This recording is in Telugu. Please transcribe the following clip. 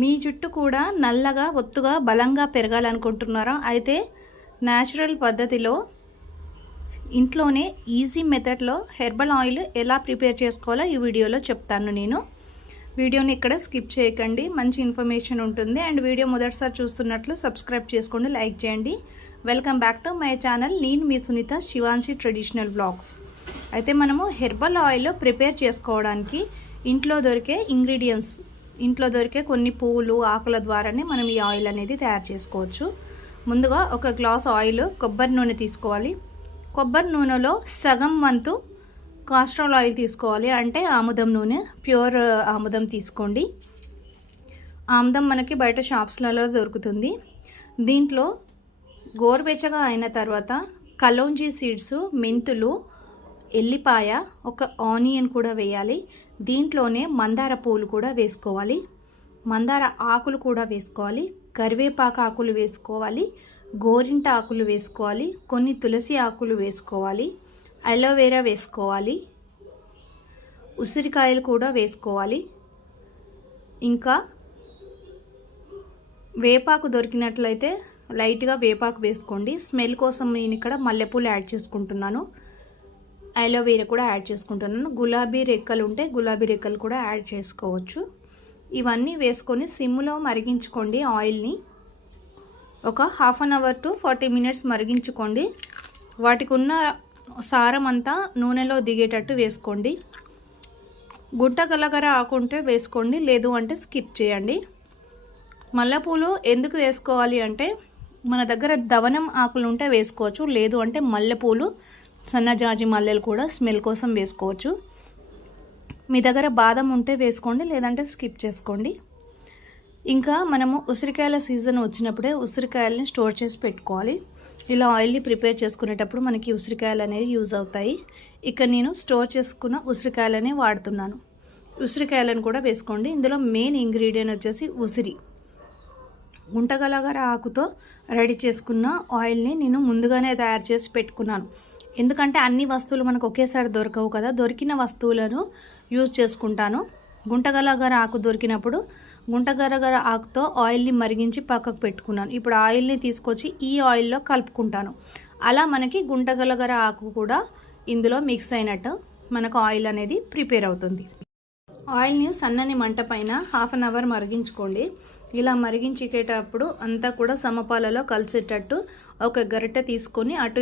మీ జుట్టు కూడా నల్లగా ఒత్తుగా బలంగా పెరగాలనుకుంటున్నారా? అయితే న్యాచురల్ పద్ధతిలో ఇంట్లోనే ఈజీ మెథడ్లో హెర్బల్ ఆయిల్ ఎలా ప్రిపేర్ చేసుకోవాలో ఈ వీడియోలో చెప్తాను నేను. వీడియోని ఇక్కడ స్కిప్ చేయకండి. మంచి ఇన్ఫర్మేషన్ ఉంటుంది. అండ్ వీడియో మొదటిసారి చూస్తున్నట్లు సబ్స్క్రైబ్ చేసుకోండి లైక్ చేయండి. Welcome back to my channel. నేను మీ సునీత శివాన్షి ట్రెడిషనల్ బ్లాగ్స్ అయితే మనము హెర్బల్ ఆయిల్ ప్రిపేర్ చేసుకోవడానికి ఇంట్లో దొరికే ఇంగ్రీడియంట్స్ ఇంట్లో దొరికే కొన్ని పువ్వులు ఆకుల ద్వారానే మనం ఈ ఆయిల్ అనేది తయారు చేసుకోవచ్చు. ముందుగా ఒక గ్లాస్ ఆయిల్ కొబ్బరి నూనె తీసుకోవాలి. కొబ్బరి నూనెలో సగం వంతు కాస్ట్రాల్ ఆయిల్ తీసుకోవాలి. అంటే ఆముదం నూనె ప్యూర్ ఆముదం తీసుకోండి. ఆముదం మనకి బయట షాప్స్లలో దొరుకుతుంది. దీంట్లో గోరువెచ్చగా అయిన తర్వాత కలోంజీ సీడ్స్ మెంతులు ఎల్లిపాయ ఒక ఆనియన్ కూడా వేయాలి. దీంట్లోనే మందార పూలు కూడా వేసుకోవాలి. మందార ఆకులు కూడా వేసుకోవాలి. కరివేపాకు ఆకులు వేసుకోవాలి. గోరింట ఆకులు వేసుకోవాలి. కొన్ని తులసి ఆకులు వేసుకోవాలి. అలోవెరా వేసుకోవాలి. ఉసిరికాయలు కూడా వేసుకోవాలి. ఇంకా వేపాకు దొరికినట్లయితే లైట్గా వేపాకు వేసుకోండి. స్మెల్ కోసం నేను ఇక్కడ మల్లెపూలు యాడ్ చేసుకుంటున్నాను. అలోవేరా కూడా యాడ్ చేసుకుంటున్నాను. గులాబీ రెక్కలు ఉంటే గులాబీ రెక్కలు కూడా యాడ్ చేసుకోవచ్చు. ఇవన్నీ వేసుకొని సిమ్లో మరిగించుకోండి ఆయిల్ని ఒక half an hour to forty minutes మరిగించుకోండి. వాటికి ఉన్న సారం అంతా నూనెలో దిగేటట్టు వేసుకోండి. గుంట కలగర ఆకుంటే వేసుకోండి లేదు అంటే స్కిప్ చేయండి. మల్లెపూలు ఎందుకు వేసుకోవాలి అంటే మన దగ్గర దవనం ఆకులు ఉంటే వేసుకోవచ్చు లేదు అంటే మల్లెపూలు సన్నజాజి మల్లెలు కూడా స్మెల్ కోసం వేసుకోవచ్చు. మీ దగ్గర బాదం ఉంటే వేసుకోండి లేదంటే స్కిప్ చేసుకోండి. ఇంకా మనము ఉసిరికాయల సీజన్ వచ్చినప్పుడే ఉసిరికాయలని స్టోర్ చేసి పెట్టుకోవాలి. ఇలా ఆయిల్ని ప్రిపేర్ చేసుకునేటప్పుడు మనకి ఉసిరికాయలు అనేవి యూజ్ అవుతాయి. ఇక్కడ నేను స్టోర్ చేసుకున్న ఉసిరికాయలనే వాడుతున్నాను. ఉసిరికాయలను కూడా వేసుకోండి. ఇందులో మెయిన్ ఇంగ్రీడియంట్ వచ్చేసి ఉసిరి. గుంటగలగర ఆకుతో రెడీ చేసుకున్న ఆయిల్ని నేను ముందుగానే తయారు చేసి పెట్టుకున్నాను. ఎందుకంటే అన్ని వస్తువులు మనకు ఒకేసారి దొరకవు కదా. దొరికిన వస్తువులను యూజ్ చేసుకుంటాను. గుంటగలగర ఆకు దొరికినప్పుడు గుంటగరగర ఆకుతో ఆయిల్ని మరిగించి పక్కకు పెట్టుకున్నాను. ఇప్పుడు ఆయిల్ని తీసుకొచ్చి ఈ ఆయిల్లో కలుపుకుంటాను. అలా మనకి గుంటగలగర ఆకు కూడా ఇందులో మిక్స్ అయినట్టు మనకు ఆయిల్ అనేది ప్రిపేర్ అవుతుంది. ఆయిల్ని సన్నని మంట పైన హాఫ్ అన్ అవర్ మరిగించుకోండి. ఇలా మరిగించేటప్పుడు అంతా కూడా సమపాలలో కలిసేటట్టు ఒక గరిటె తీసుకొని అటు